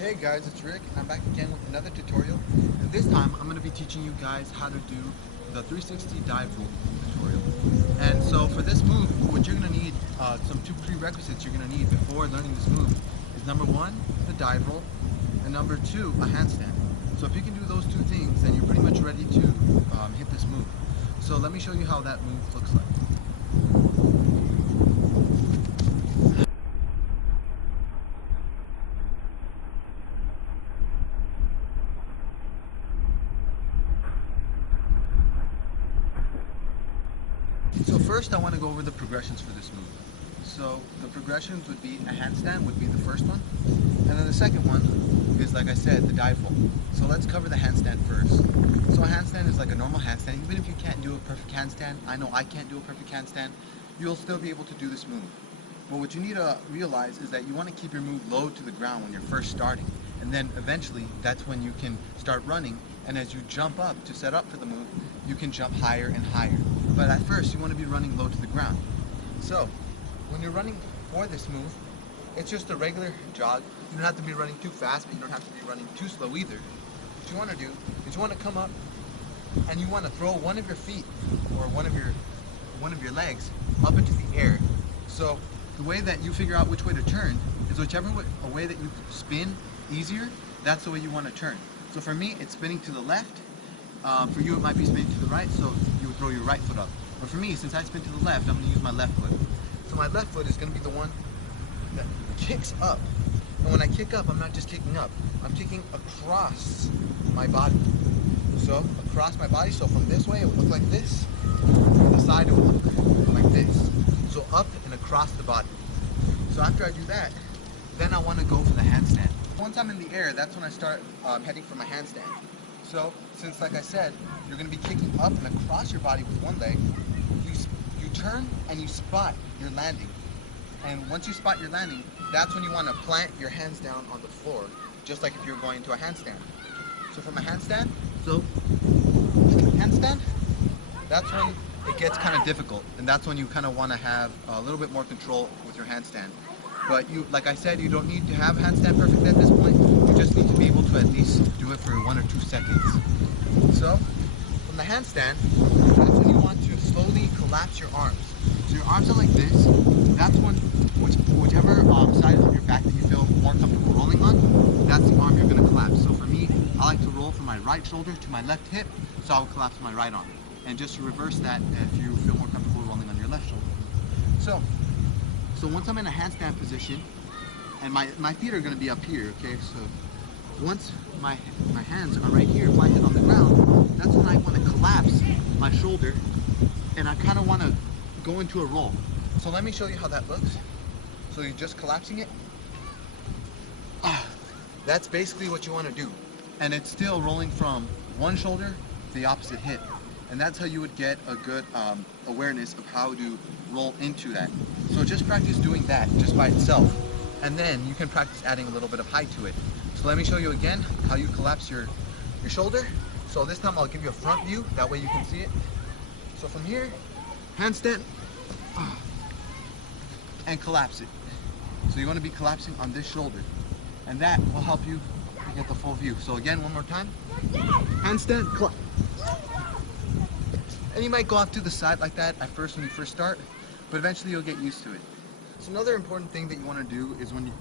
Hey guys, it's Rick and I'm back again with another tutorial. And this time I'm going to be teaching you guys how to do the 360 dive roll tutorial. And so for this move, what you're going to need, some two prerequisites you're going to need before learning this move is number one, the dive roll, and number two, a handstand. So if you can do those two things, then you're pretty much ready to hit this move. So let me show you how that move looks like. So first I want to go over the progressions for this move. So the progressions would be a handstand would be the first one, and then the second one is, like I said, the dive roll. So let's cover the handstand first. So a handstand is like a normal handstand. Even if you can't do a perfect handstand, I know I can't do a perfect handstand, you'll still be able to do this move. But what you need to realize is that you want to keep your move low to the ground when you're first starting, and then eventually that's when you can start running, and as you jump up to set up for the move, you can jump higher and higher. But at first you want to be running low to the ground. So when you're running for this move, it's just a regular jog. You don't have to be running too fast, but you don't have to be running too slow either. What you want to do is you want to come up and you want to throw one of your feet or one of your legs up into the air. So the way that you figure out which way to turn is whichever way that you spin easier, that's the way you want to turn. So for me, it's spinning to the left. For you, it might be spinning to the right, so you would throw your right foot up. But for me, since I spin to the left, I'm going to use my left foot. So my left foot is going to be the one that kicks up. And when I kick up, I'm not just kicking up. I'm kicking across my body. So across my body, so from this way, it would look like this. From the side, it would look like this. So up and across the body. So after I do that, then I want to go for the handstand. Once I'm in the air, that's when I start heading for my handstand. So since, like I said, you're going to be kicking up and across your body with one leg, you turn and you spot your landing. And once you spot your landing, that's when you want to plant your hands down on the floor, just like if you're going to a handstand. So from a handstand, that's when it gets kind of difficult, and that's when you kind of want to have a little bit more control with your handstand. But you, like I said, you don't need to have handstand perfect at this point. You just need to be able to at least do it for 1 or 2 seconds. So from the handstand, that's when you want to slowly collapse your arms. So your arms are like this. That's when whichever side of your back that you feel more comfortable rolling on, that's the arm you're going to collapse. So for me, I like to roll from my right shoulder to my left hip, so I will collapse my right arm. And just to reverse that if you feel more comfortable rolling on your left shoulder. So once I'm in a handstand position, and my feet are going to be up here, okay? So once my hands are right here planted on the ground, that's when I want to collapse my shoulder, and I kind of want to go into a roll. So let me show you how that looks. So you're just collapsing it. That's basically what you want to do. And it's still rolling from one shoulder to the opposite hip. And that's how you would get a good awareness of how to roll into that. So just practice doing that just by itself. And then you can practice adding a little bit of height to it. So let me show you again how you collapse your shoulder. So this time I'll give you a front view, that way you can see it. So from here, handstand, and collapse it. So you want to be collapsing on this shoulder, and that will help you get the full view. So again, one more time, handstand, collapse. And you might go off to the side like that at first when you first start, but eventually you'll get used to it. So another important thing that you want to do is when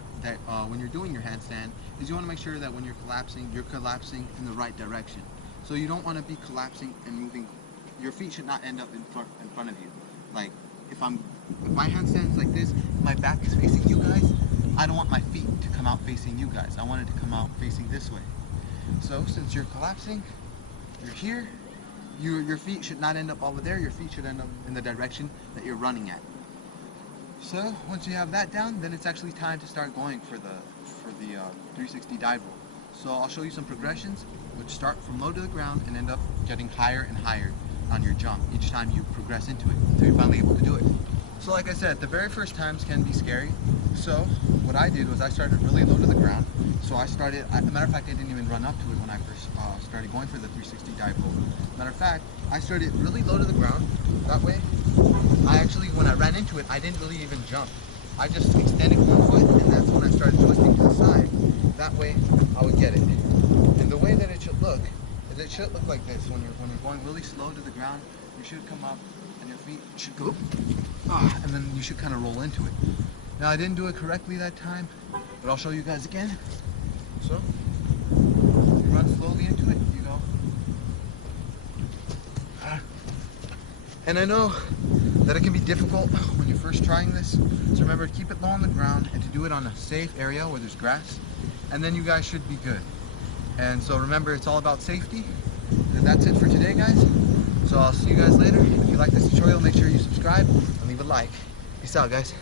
you're doing your handstand is you want to make sure that when you're collapsing in the right direction. So you don't want to be collapsing and moving. Your feet should not end up in front of you. Like if my handstand is like this, my back is facing you guys, I don't want my feet to come out facing you guys. I want it to come out facing this way. So since you're collapsing, you're here, your feet should not end up over there, your feet should end up in the direction that you're running at. So once you have that down, then it's actually time to start going for the 360 dive roll. So I'll show you some progressions which start from low to the ground and end up getting higher and higher on your jump each time you progress into it until you're finally able to do it. So like I said, the very first times can be scary. So what I did was I started really low to the ground. So as a matter of fact, I didn't even run up to it when I first started going for the 360 dive roll. Matter of fact, I started really low to the ground. That way, when I ran into it, I didn't really even jump. I just extended one foot, and that's when I started twisting to the side. that way I would get it. And the way that it should look is it should look like this. When you're going really slow to the ground, you should come up and your feet should go, and then you should kind of roll into it. Now I didn't do it correctly that time, but I'll show you guys again. So you run slowly into it, you go. And I know that it can be difficult when you're first trying this, so remember to keep it low on the ground and to do it on a safe area where there's grass, and then you guys should be good. And so remember, it's all about safety. And that's it for today, guys. So I'll see you guys later. If you like this tutorial, make sure you subscribe and leave a like. Peace out, guys.